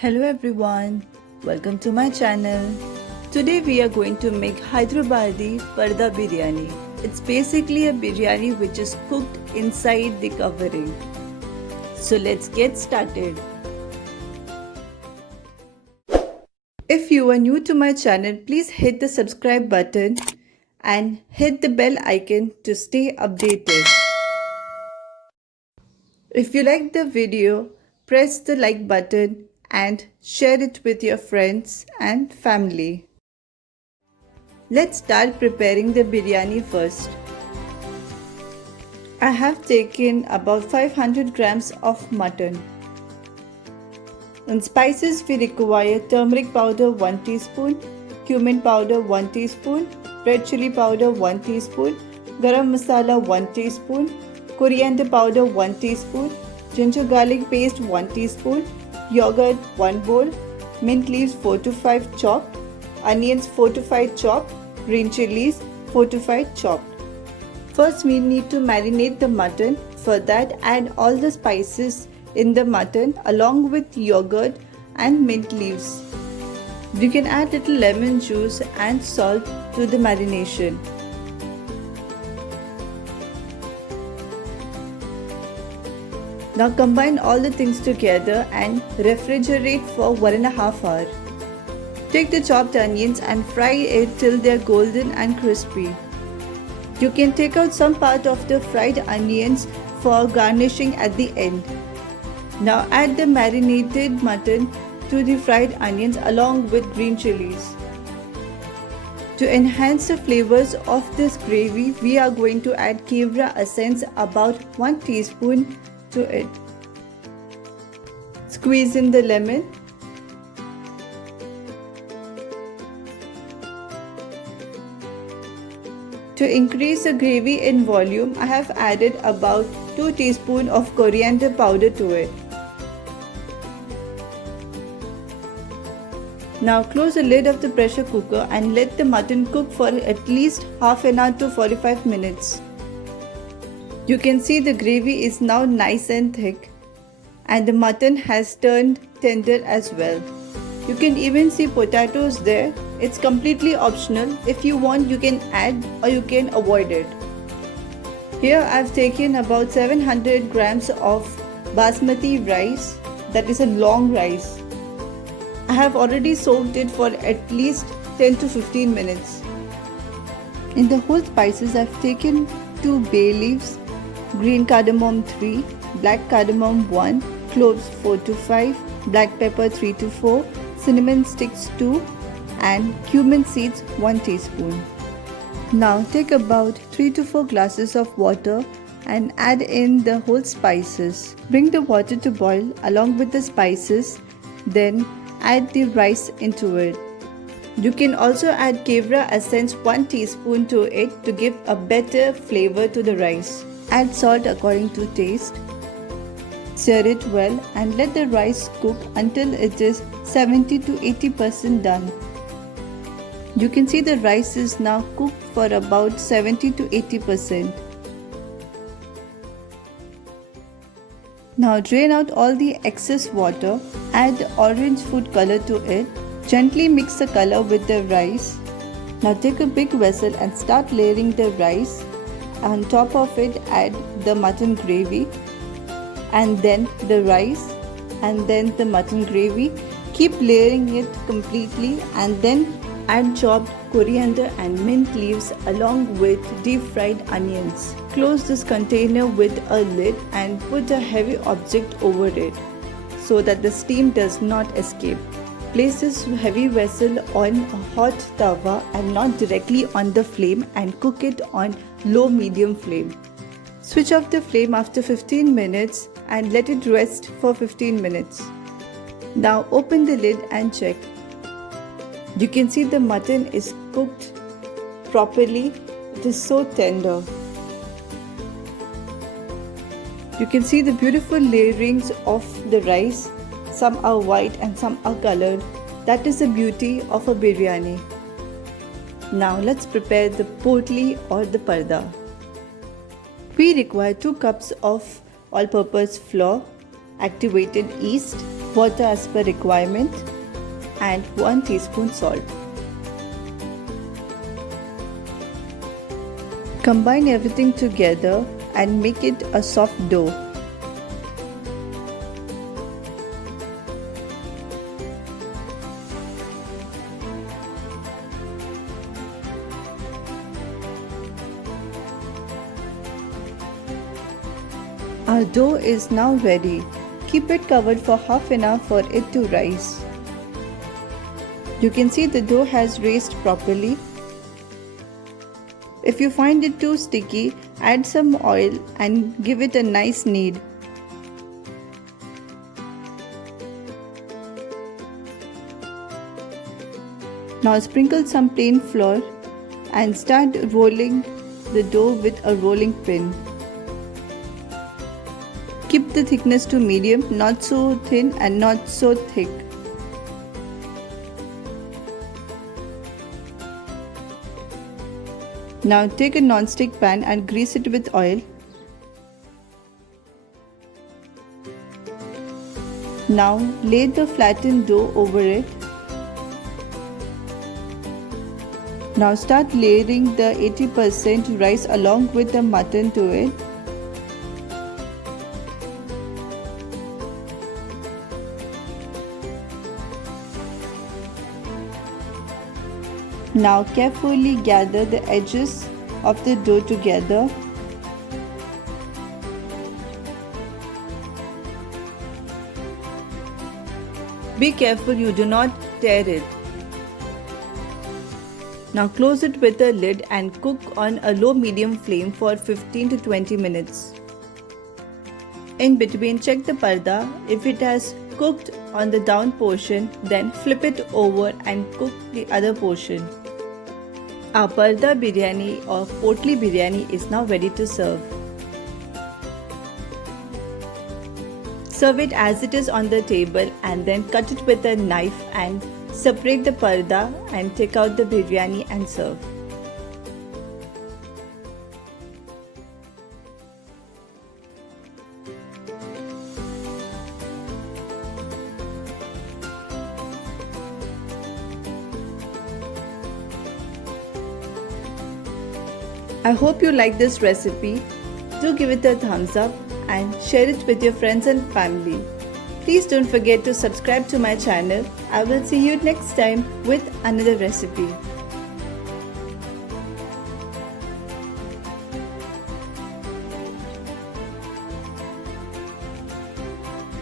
Hello everyone, welcome to my channel. Today we are going to make Hyderabadi Parda Biriyani. It's basically a biryani which is cooked inside the covering. So let's get started. If you are new to my channel, please hit the subscribe button and hit the bell icon to stay updated. If you like the video, press the like button and share it with your friends and family. Let's start preparing the biryani first. I have taken about 500 grams of mutton. In spices we require turmeric powder 1 teaspoon, cumin powder 1 teaspoon, red chili powder 1 teaspoon, garam masala 1 teaspoon, coriander powder 1 teaspoon, ginger garlic paste 1 teaspoon, yogurt 1 bowl, mint leaves 4 to 5 chopped, onions 4 to 5 chopped, green chilies 4 to 5 chopped. First we need to marinate the mutton. For that, add all the spices in the mutton along with yogurt and mint leaves. You can add little lemon juice and salt to the marination. Now combine all the things together and refrigerate for 1.5 hours. Take the chopped onions and fry it till they are golden and crispy. You can take out some part of the fried onions for garnishing at the end. Now add the marinated mutton to the fried onions along with green chilies. To enhance the flavors of this gravy, we are going to add kevra essence about 1 teaspoon to it. Squeeze in the lemon. To increase the gravy in volume, I have added about 2 teaspoons of coriander powder to it. Now close the lid of the pressure cooker and let the mutton cook for at least half an hour to 45 minutes. You can see the gravy is now nice and thick and the mutton has turned tender as well. You can even see potatoes there. It's completely optional. If you want, you can add or you can avoid it. Here I've taken about 700 grams of basmati rice, that is a long rice. I have already soaked it for at least 10 to 15 minutes. In the whole spices, I've taken 2 bay leaves, green cardamom 3, black cardamom 1, cloves 4 to 5, black pepper 3 to 4, cinnamon sticks 2 and cumin seeds 1 teaspoon. Now take about 3 to 4 glasses of water and add in the whole spices. Bring the water to boil along with the spices, then add the rice into it. You can also add kevra essence 1 teaspoon to it to give a better flavor to the rice. Add salt according to taste. Stir it well and let the rice cook until it is 70 to 80% done. You can see the rice is now cooked for about 70 to 80%. Now drain out all the excess water. Add orange food color to it. Gently mix the color with the rice. Now take a big vessel and start layering the rice. On top of it, add the mutton gravy and then the rice and then the mutton gravy. Keep layering it completely and then add chopped coriander and mint leaves along with deep fried onions. Close this container with a lid and put a heavy object over it so that the steam does not escape. Place this heavy vessel on a hot tawa and not directly on the flame and cook it on low-medium flame. Switch off the flame after 15 minutes and let it rest for 15 minutes. Now open the lid and check. You can see the mutton is cooked properly. It is so tender. You can see the beautiful layerings of the rice. Some are white and some are colored. That is the beauty of a biryani. Now let's prepare the potli or the parda. We require 2 cups of all-purpose flour activated yeast, water as per requirement, and 1 teaspoon salt. Combine everything together and make it a soft dough. Our dough is now ready. Keep it covered for half an hour for it to rise. You can see the dough has raised properly. If you find it too sticky, add some oil and give it a nice knead. Now sprinkle some plain flour and start rolling the dough with a rolling pin. Keep the thickness to medium, not so thin and not so thick. Now take a non-stick pan and grease it with oil. Now lay the flattened dough over it. Now start layering the 80% rice along with the mutton to it. Now carefully gather the edges of the dough together. Be careful you do not tear it. Now close it with a lid and cook on a low-medium flame for 15 to 20 minutes. In between, check the parda. If it has cooked on the down portion, then flip it over and cook the other portion. Our Parda Biryani or Potli Biryani is now ready to serve. Serve it as it is on the table and then cut it with a knife and separate the parda and take out the biryani and serve. I hope you like this recipe. Do give it a thumbs up and share it with your friends and family. Please don't forget to subscribe to my channel. I will see you next time with another recipe.